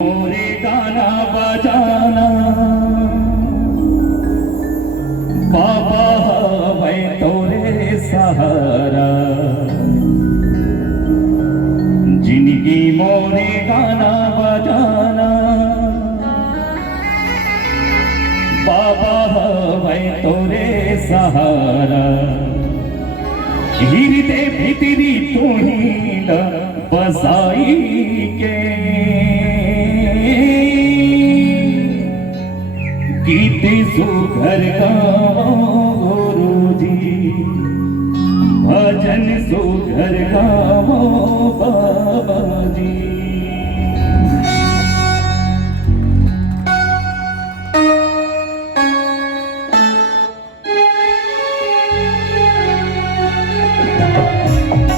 मोरे गाना बजाना बाबा मैं तोरे सहारा। जिंदगी मोरे गाना बजाना बाबा मैं तोरे सहारा। हृदय भितरी तू ही बसाई के गीत सुघर गाओ गुरुजी, भजन सुघर गाओ बाबा जी।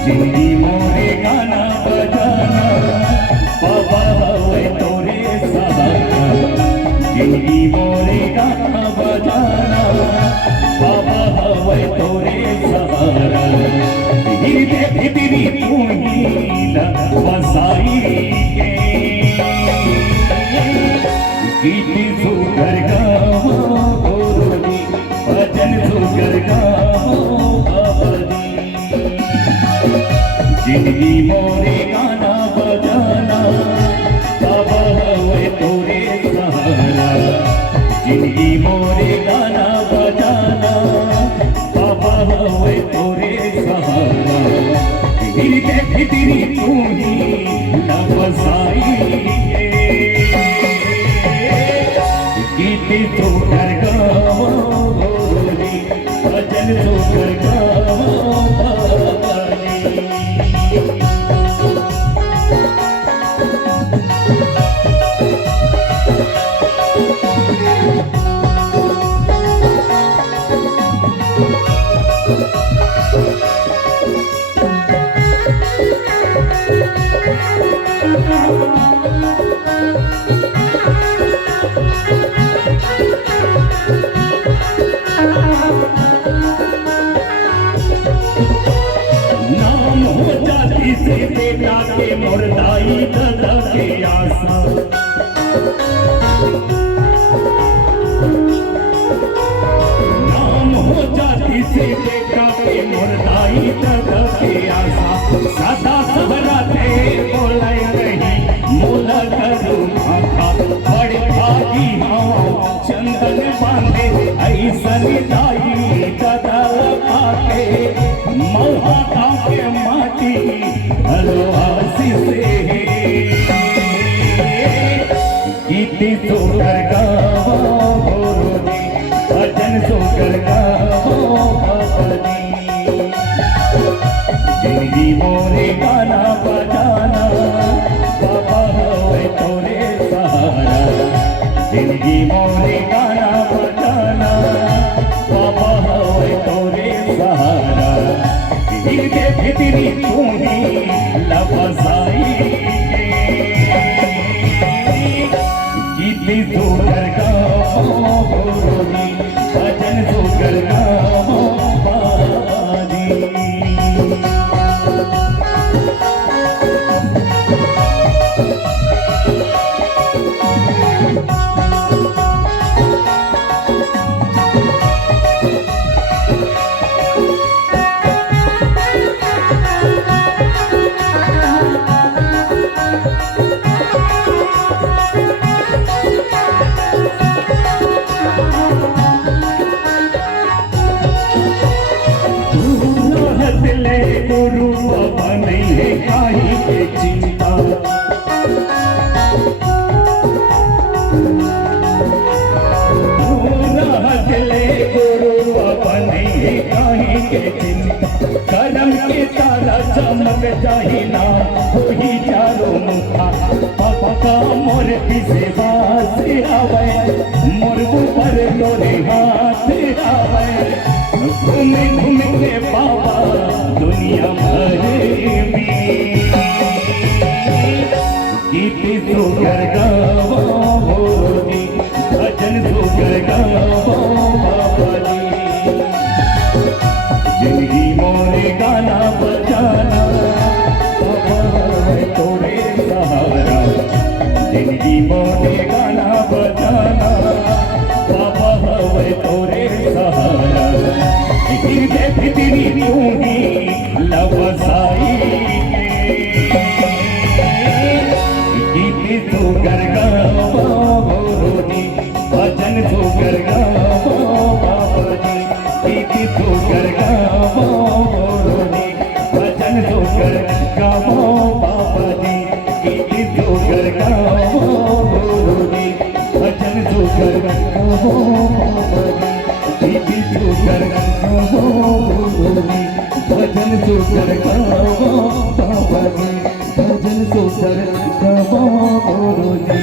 जिंदगी मोरे गाना बजाना बाबा वे तोरे सहारा। जिंदगी मोरे गाना बजाना बाबा वे तोरे सहारा। हृदय भितरी तू ही बसाई के गीत सुघर गाओ गुरुजी, भजन सुघर गाओ बाबा जी। जिंदगी मोरे गाना बजाना बाबा वे तोरे सहारा। जिंदगी मोरे गाना बजाना बाबा वे तोरे सहारा। हृदय भितरी तू ही बसाई गीत सुघर गाओ गुरुजी, भजन सुघर गाओ बाबा जी। नाम हो जाती से बेटा के मुर्दाई दादा के आशा। नाम हो जाती से बेटा के मुर्दाई दादा के आशा। सदा सबराते बोले रही मोला करू भाखा। बड़े भागी हाँ चंदन बांधे ऐसन दाई दादा लगा के मौहा के माटी हलवासी से गीत सुघर गाओ गुरुजी, भजन सुघर गाओ बाबा जी। जिंदगी मोरे गाना बजाना बाबा वे तोरे सहारा। जिंदगी मोरे गाना बजाना बाबा वे तोरे सहारा। हृदय भितरी तू ही बसाई गीत सुघर गाओ गुरुजी, भजन सुघर गाओ बाबा जी। गुरु बाबा नहीं है काहे के चिंता। चले गुरु बाबा नहीं है काहे के चिंता। करम के तारा चमक जाही ना वही चारों मुखा। पापा का मोर पीछे बास आवे मोर ऊपर तोरे हाथ आवे। घूम घूम के बाबा दुनिया भर में गीत सुघर गाओ गुरुजी, भजन सुघर गाओ बाबा जी। जिंदगी मोरे गाना बजाना बाबा तोरे सहारा। जिंदगी मोने गाना बजाना बाबा हवे तोरे सहारा हृदय भितरी तू ही लवसाई गीत तू गरगावा बोरोनी भजन तू गरगावा बाबा जी गीत तू गरगावा बोरोनी भजन तू गरगावा बाबा जी गीत तू गरगावा बोरोनी भजन तू गरगावा बाबा जी गीत तू गरगावा बोरोनी भजन तू गरगावा बाबा जी भजन तू गरगावा बोरोनी।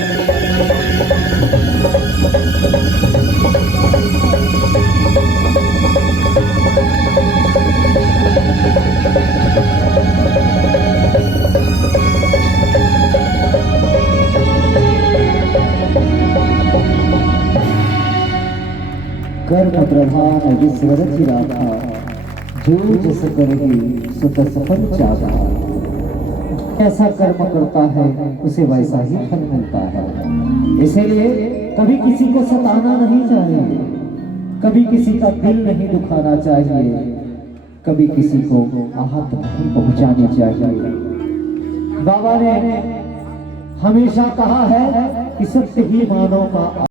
कर्म प्रधान विश्वरचि राखा जो जस करेगी सो तस फल चाहा। ऐसा कर्म करता है उसे वैसा ही फल मिलता है। इसीलिए कभी किसी को सताना नहीं चाहिए, कभी किसी का दिल नहीं दुखाना चाहिए, कभी किसी को आहत नहीं पहुंचानी चाहिए। बाबा ने हमेशा कहा है कि सत्य ही मानव का